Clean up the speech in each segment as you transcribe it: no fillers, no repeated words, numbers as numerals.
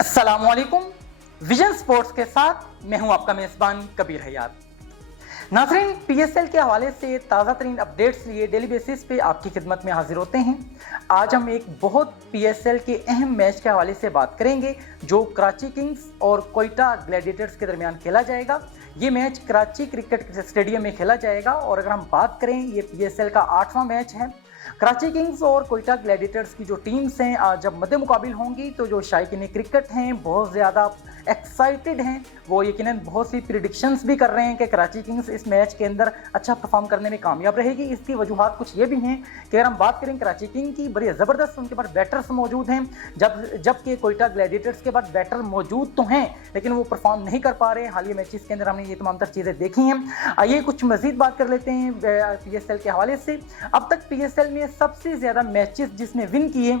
अस्सलामुअलैकुम। Vision sports के साथ मैं हूं आपका मेजबान कबीर हयात। नाज़रीन, पीएसएल के हवाले से ताज़ा तरीन अपडेट्स लिए डेली बेसिस पे आपकी खिदमत में हाजिर होते हैं। आज हम एक बहुत पीएसएल के अहम मैच के हवाले से बात करेंगे जो कराची किंग्स और कोयटा ग्लैडिएटर्स के दरमियान खेला जाएगा। ये मैच कराची क्रिकेट स्टेडियम में खेला जाएगा और अगर हम बात करें, ये पीएसएल का 8वां मैच है। कराची किंग्स और कोयटा ग्लैडिएटर्स की जो टीम्स हैं जब मद्दे मुकाबिल होंगी तो जो शायकीन क्रिकेट हैं बहुत ज़्यादा एक्साइटेड हैं। वो यकीनन बहुत सी प्रिडिक्शंस भी कर रहे हैं कि कराची किंग्स इस मैच के अंदर अच्छा परफॉर्म करने में कामयाब रहेगी। इसकी वजूहत कुछ ये भी हैं कि अगर हम बात करें कराची किंग की, बड़ी ज़बरदस्त उनके पास बैटर्स मौजूद हैं, जबकि कोयटा ग्लैडिएटर्स के पास बैटर मौजूद तो हैं लेकिन वो परफॉर्म नहीं कर पा रहे। हालिया मैचेस के अंदर हमने ये तमाम तर चीज़ें देखी हैं। आइए कुछ मज़ीद बात कर लेते हैं पीएसएल के हवाले से। अब तक पीएसएल में सबसे ज़्यादा मैचेस जिसने विन किए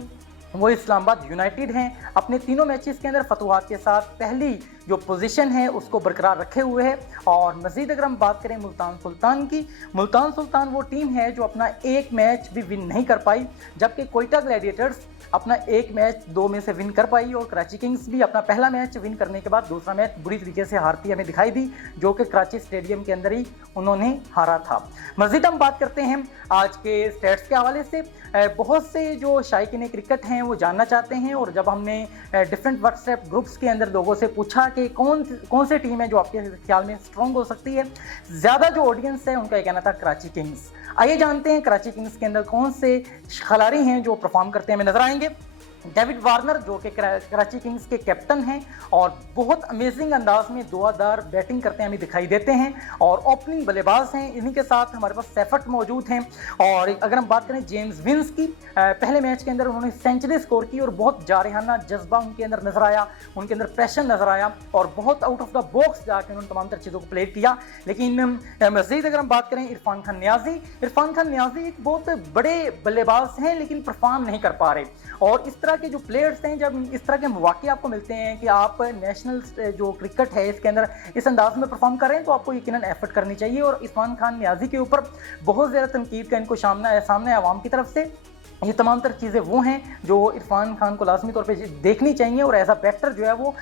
वो इस्लामाबाद यूनाइटेड हैं। अपने तीनों मैचेस के अंदर फतवात के साथ पहली जो पोजीशन है उसको बरकरार रखे हुए है। और मज़ीद अगर हम बात करें मुल्तान सुल्तान की, मुल्तान सुल्तान वो टीम है जो अपना एक मैच भी विन नहीं कर पाई, जबकि कोयटा ग्लैडिएटर्स अपना एक मैच 2 में से विन कर पाई और कराची किंग्स भी अपना पहला मैच विन करने के बाद दूसरा मैच बुरी तरीके से हारती हमें दिखाई दी, जो कि कराची स्टेडियम के अंदर ही उन्होंने हारा था। मज़ीद हम बात करते हैं आज के स्टैट्स के हवाले से। बहुत से जो शायकीन क्रिकेट हैं वो जानना चाहते हैं और जब हमने डिफरेंट व्हाट्सएप ग्रुप्स के अंदर लोगों से पूछा कि कौन से टीम है जो आपके ख्याल में स्ट्रॉन्ग हो सकती है, ज़्यादा जो ऑडियंस है उनका ये कहना था कराची किंग्स। आइए जानते हैं कराची किंग्स के अंदर कौन से खिलाड़ी हैं जो परफॉर्म करते हैं हमें नजर आएंगे। डेविड वार्नर जो कि कराची किंग्स के कैप्टन हैं और बहुत अमेजिंग अंदाज में धुआंधार बैटिंग करते हैं हमें दिखाई देते हैं और ओपनिंग बल्लेबाज हैं। इन्हीं के साथ हमारे पास सेफर्ट मौजूद हैं। और अगर हम बात करें जेम्स विंस की, पहले मैच के अंदर उन्होंने सेंचुरी स्कोर की और बहुत जारहाना जज्बा उनके अंदर नजर आया, उनके अंदर पैशन नजर आया और बहुत आउट ऑफ द बॉक्स जाकर उन्होंने तमाम तर चीज़ों को प्ले किया। लेकिन मज़ीद अगर हम बात करें इरफान खान न्याजी एक बहुत बड़े बल्लेबाज हैं लेकिन परफॉर्म नहीं कर पा रहे। और इस तरह के जो प्लेयर्स हैं, जब इस तरह के मौके आपको मिलते हैं कि आप नेशनल जो क्रिकेट है इसके अंदर इस अंदाज में परफॉर्म कर रहे हैं तो आपको यकीनन एफर्ट करनी चाहिए। और इरफान खान न्याजी के ऊपर बहुत ज़्यादा तनकीद का इनको सामने आवाम की तरफ से। ये तमाम तर चीज़ें वो हैं जो इरफान खान को लाजमी तौर पे देखनी चाहिए और एज अ बैटर जो है वो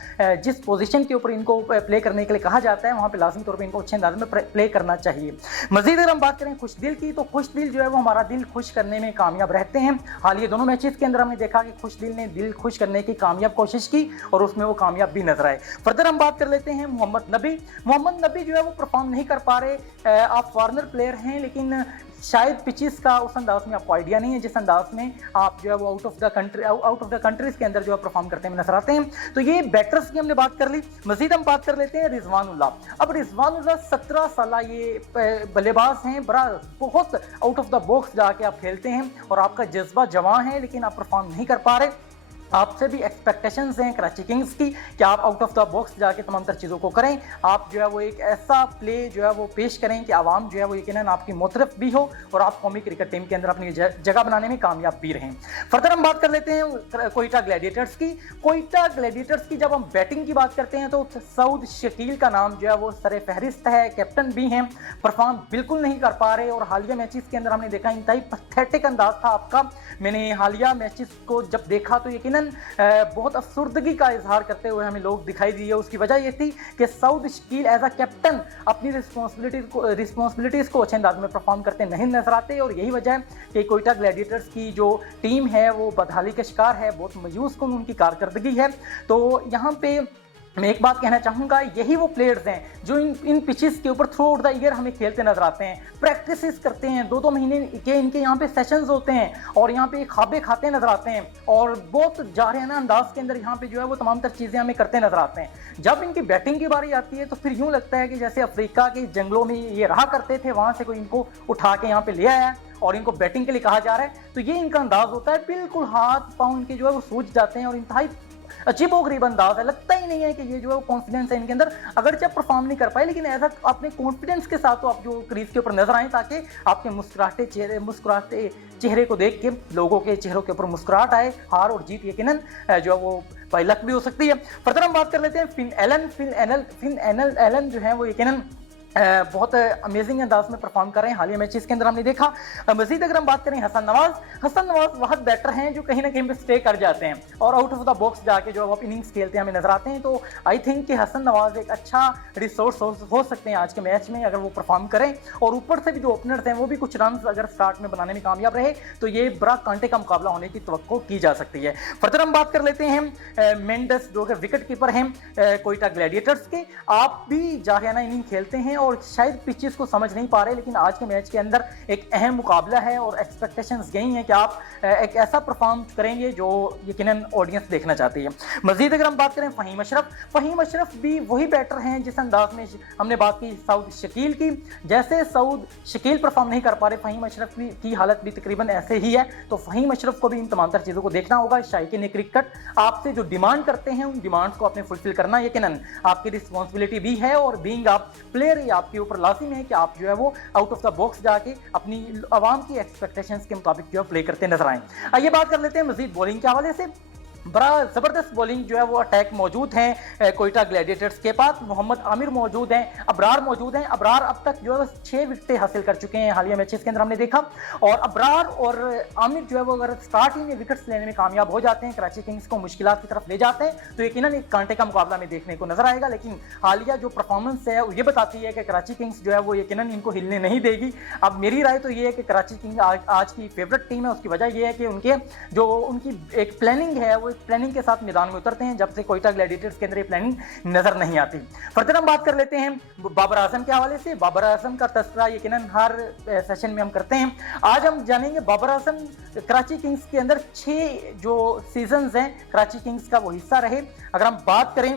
जिस पोजीशन के ऊपर इनको प्ले करने के लिए कहा जाता है वहाँ पे लाजमी तौर पे इनको अच्छे अंदाज में प्ले करना चाहिए। मज़ीद अगर हम बात करें खुशदिल की, तो खुशदिल जो है वो हमारा दिल खुश करने में कामयाब रहते हैं। हाल ये दोनों मैचेस के अंदर हमने देखा कि खुशदिल ने दिल खुश करने की कामयाब कोशिश की और उसमें वो कामयाब भी नजर आए। फर्दर हम बात कर लेते हैं मोहम्मद नबी जो है वो परफॉर्म नहीं कर पा रहे। आप फॉरनर प्लेयर हैं लेकिन शायद पिचेस का उस अंदाज में आपको आइडिया नहीं है जिस अंदाज में आप जो है वो आउट ऑफ द कंट्रीज के अंदर जो है परफॉर्म करते हुए नजर आते हैं। तो ये बैटर्स की हमने बात कर ली। मजीद हम बात कर लेते हैं रिजवानुल्लाह। अब रिजवानुल्लाह 17 साल ये बल्लेबाज हैं, बहुत आउट ऑफ द बॉक्स जाके आप खेलते हैं और आपका जज्बा जवां है लेकिन आप परफॉर्म नहीं कर पा रहे। आपसे भी एक्सपेक्टेशंस हैं कराची किंग्स की कि आप आउट ऑफ द बॉक्स जाके तमाम तर चीज़ों को करें। आप जो है वो एक ऐसा प्ले जो है वो पेश करें कि आवाम जो है वो यकीनन आपकी मुतरफ भी हो और आप कौमी क्रिकेट टीम के अंदर अपनी जगह बनाने में कामयाब भी रहें। फर्दर हम बात कर लेते हैं कोयटा ग्लैडिएटर्स की। कोयटा ग्लैडिएटर्स की जब हम बैटिंग की बात करते हैं तो सऊद शकील का नाम जो है वो सरे फहरिस्त है, कैप्टन भी हैं, परफॉर्म बिल्कुल नहीं कर पा रहे। और हालिया मैचेस के अंदर हमने देखा इंतहाई पैथेटिक अंदाज था आपका। मैंने हालिया मैचेस को जब देखा तो यकीनन बहुत अफसुर्दगी का इजहार करते हुए हमें लोग दिखाई दिए। उसकी वजह यह थी कि Saud Shakeel as a captain अपनी रिस्पॉन्सिबिलिटीज़ को अच्छे अंदाज में परफॉर्म करते नहीं नजर आते और यही वजह है कि कोयटा ग्लैडिएटर्स की जो टीम है वो बदहाली का शिकार है, बहुत मायूस कुन उनकी कारकर्दगी है। तो यहाँ पे मैं एक बात कहना चाहूँगा, यही वो प्लेयर्स हैं जो इन पिचेस के ऊपर थ्रू आउट द ईयर हमें खेलते नजर आते हैं, प्रैक्टिसेस करते हैं, 2-2 महीने के इनके यहाँ पे सेशंस होते हैं और यहाँ पे खाबे खाते नजर आते हैं और बहुत जारहाना अंदाज के अंदर यहाँ पे जो है वो तमाम तर चीज़ें हमें करते नजर आते हैं। जब इनकी बैटिंग की बारी आती है तो फिर यूँ लगता है कि जैसे अफ्रीका के जंगलों में ये रहा करते थे, वहाँ से कोई इनको उठा के यहाँ पे ले आया और इनको बैटिंग के लिए कहा जा रहा है। तो ये इनका अंदाज होता है, बिल्कुल हाथ पाँव इनके जो है वो सूझ जाते हैं और इंतहाई अजीबोगरीब अंदाज है। लगता ही नहीं है कि ये जो है कॉन्फिडेंस है इनके अंदर, अगर जब परफॉर्म नहीं कर पाए लेकिन ऐसा अपने कॉन्फिडेंस के साथ तो आप जो क्रीज के ऊपर नजर आए ताकि आपके मुस्कुराते चेहरे को देख के लोगों के चेहरों के ऊपर मुस्कुराहट आए। हार और जीत यकीनन जो है वो बाय लक भी हो सकती है। फर्दर हम बात कर लेते हैं फिन एलन जो है वो यकीनन बहुत अमेजिंग अंदाज में परफॉर्म कर रहे हैं। हालिया मैचेस के अंदर हमने देखा। मजीद अगर हम बात करें हसन नवाज बहुत बेटर हैं जो कहीं ना कहीं मिस्टेक कर जाते हैं और आउट ऑफ द बॉक्स जाके जो अब इनिंग्स खेलते हैं हमें नजर आते हैं। तो आई थिंक कि हसन नवाज एक अच्छा रिसोर्स हो सकते हैं आज के मैच में अगर वो परफॉर्म करें, और ऊपर से भी जो ओपनर्स हैं वो भी कुछ रन अगर स्टार्ट में बनाने में कामयाब रहे तो ये बड़ा कांटे का मुकाबला होने की तवक्को की जा सकती है। फर्दर हम बात कर लेते हैं मेंडेस जो कि विकेट कीपर हैं कोयटा ग्लैडिएटर्स के। आप भी जाहिराना इनिंग खेलते हैं और शायद पिचेस को समझ नहीं पा रहे, लेकिन आज के मैच के अंदर एक अहम मुकाबला है और एक्सपेक्टेशंस यही हैं कि आप एक ऐसा परफॉर्म करेंगे जो यकीनन ऑडियंस देखना चाहती है। मजीद अगर हम बात करें फ़हीम अशरफ भी वही बैटर हैं जिस अंदाज में हमने बात की सऊद शकील की। जैसे सऊद शकील परफॉर्म नहीं कर पा रहे, फ़हीम अशरफ की हालत भी तकरीबन ऐसे ही है। तो फ़हीम अशरफ को भी इन तमाम तर चीज़ों को देखना होगा। शायकीन क्रिकेट आपसे जो डिमांड करते हैं उन डिमांड्स को आपने फुलफिल करना यकीनन आपकी रिस्पॉन्सिबिलिटी भी है, और बीइंग आप प्लेयर ही आपके ऊपर लाजिम है कि आप जो है वो आउट ऑफ द बॉक्स जाके अपनी आवाम की एक्सपेक्टेशंस के मुताबिक जो है प्ले करते नजर आए। आइए बात कर लेते हैं मजीद बॉलिंग के हवाले से। बड़ा ज़बरदस्त बॉलिंग जो है वो अटैक मौजूद हैं कोयटा ग्लैडिएटर्स के पास। मोहम्मद आमिर मौजूद हैं, अबरार मौजूद हैं। अबरार अब तक जो है 6 विकेटें हासिल कर चुके हैं हालिया मैचेस के अंदर हमने देखा। और अबरार और आमिर जो है वो अगर स्टार्टिंग में विकेट्स लेने में कामयाब हो जाते हैं, कराची किंग्स को मुश्किलात की तरफ ले जाते हैं, तो यकीनन एक कांटे का मुकाबला में देखने को नजर आएगा। लेकिन हालिया जो परफॉर्मेंस है वो ये बताती है कि कराची किंग्स जो है वो यकीनन इनको हिलने नहीं देगी। अब मेरी राय तो ये है कि कराची किंग्स आज की फेवरेट टीम है। उसकी वजह यह है कि उनकी एक प्लानिंग है, वो प्लानिंग के साथ मैदान में उतरते हैं, जब से कोयटा ग्लैडिएटर्स के अंदर ये प्लानिंग नजर नहीं आती। फर्दर हम बात कर लेते हैं बाबर आजम के हवाले से। बाबर आजम का तस्करा यकीनन हर सेशन में हम करते हैं। आज हम जानेंगे बाबर आजम कराची किंग्स के अंदर 6 जो सीजन्स हैं कराची किंग्स का वो हिस्सा रहे। अगर हम बात करें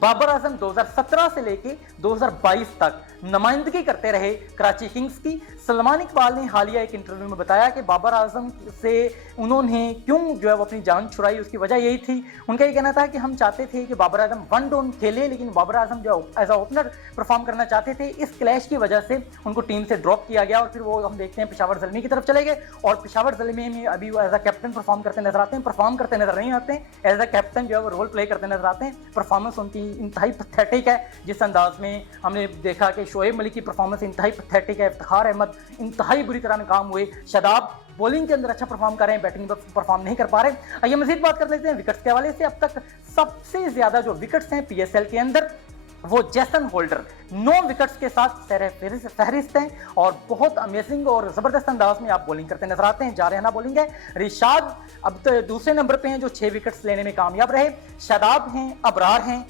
बाबर आजम 2017 से लेके 2022 तक नुमाइंदगी करते रहे कराची किंग्स की। सलमान इकबाल ने हालिया एक इंटरव्यू में बताया कि बाबर आजम से उन्होंने क्यों जो है वो अपनी जान छुड़ाई, उसकी वजह यही थी। उनका ये कहना था कि हम चाहते थे कि बाबर आजम वन डाउन खेले, लेकिन बाबर आजम जो एज अ ओपनर परफॉर्म करना चाहते थे। इस क्लैश की वजह से उनको टीम से ड्रॉप किया गया और फिर वो हम देखते हैं पेशावर ज़ल्मी की तरफ चले गए, और पेशावर ज़ल्मी में अभी वो एज अ कैप्टन परफॉर्म करते नजर आते हैं। परफॉर्म करते नजर नहीं आते, एज अ कैप्टन जो है वो रोल प्ले करते नजर आते हैं। परफॉर्मेंस उनकी इंतहाई पैथेटिक है। जिस अंदाज में हमने देखा कि शोएब मलिक की परफॉर्मेंस इंतहाई पैथेटिक है, इफ्तिखार अहमद इंतहाई बुरी तरह नाकाम हुए, शादाब बॉलिंग के अंदर अच्छा परफॉर्म कर रहे हैं, बैटिंग पर परफॉर्म नहीं कर पा रहे। आइए मजीद बात कर लेते हैं विकेट्स के हवाले से। अब तक सबसे ज्यादा जो विकेट्स हैं पीएसएल के अंदर वो जेसन होल्डर 9 विकेट्स के साथ फहरिस्त हैं, और बहुत अमेजिंग और ज़बरदस्त अंदाज में आप बॉलिंग करते नजर आते हैं। जारहाना बॉलिंग है। रिशाद अब तो दूसरे नंबर पे हैं जो 6 विकेट्स लेने में कामयाब रहे। शादाब हैं, अबरार हैं,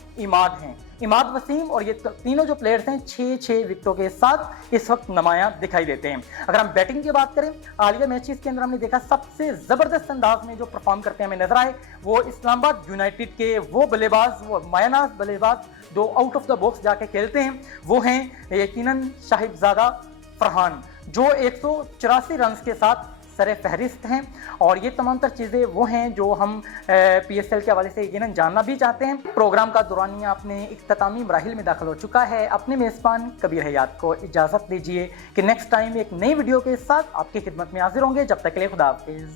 इमाद वसीम, और ये तीनों जो प्लेयर्स हैं 6 विकेटों के साथ इस वक्त नुमायां दिखाई देते हैं। अगर हम बैटिंग की बात करें, हालिया मैचेस के अंदर हमने देखा सबसे ज़बरदस्त अंदाज में जो परफॉर्म करते हैं हमें नजर आए वो इस्लामाबाद यूनाइटेड के वो बल्लेबाज, वो मायानाज बल्लेबाज जो आउट ऑफ द बॉक्स जाके खेलते हैं, वो हैं यकीनन शाहिबजादा फरहान जो 184 रन के साथ सरे फहरिस्त हैं। और ये तमाम तर चीज़ें वो हैं जो हम पीएसएल के हवाले से यकीनन जानना भी चाहते हैं। प्रोग्राम का दौरानिया अपने इख्तितामी मराहिल में दाखिल हो चुका है। अपने मेज़बान कबीर हयात को इजाज़त दीजिए कि नेक्स्ट टाइम एक नई वीडियो के साथ आपकी खिदमत में हाजिर होंगे। जब तक के लिए खुदा हाफिज़।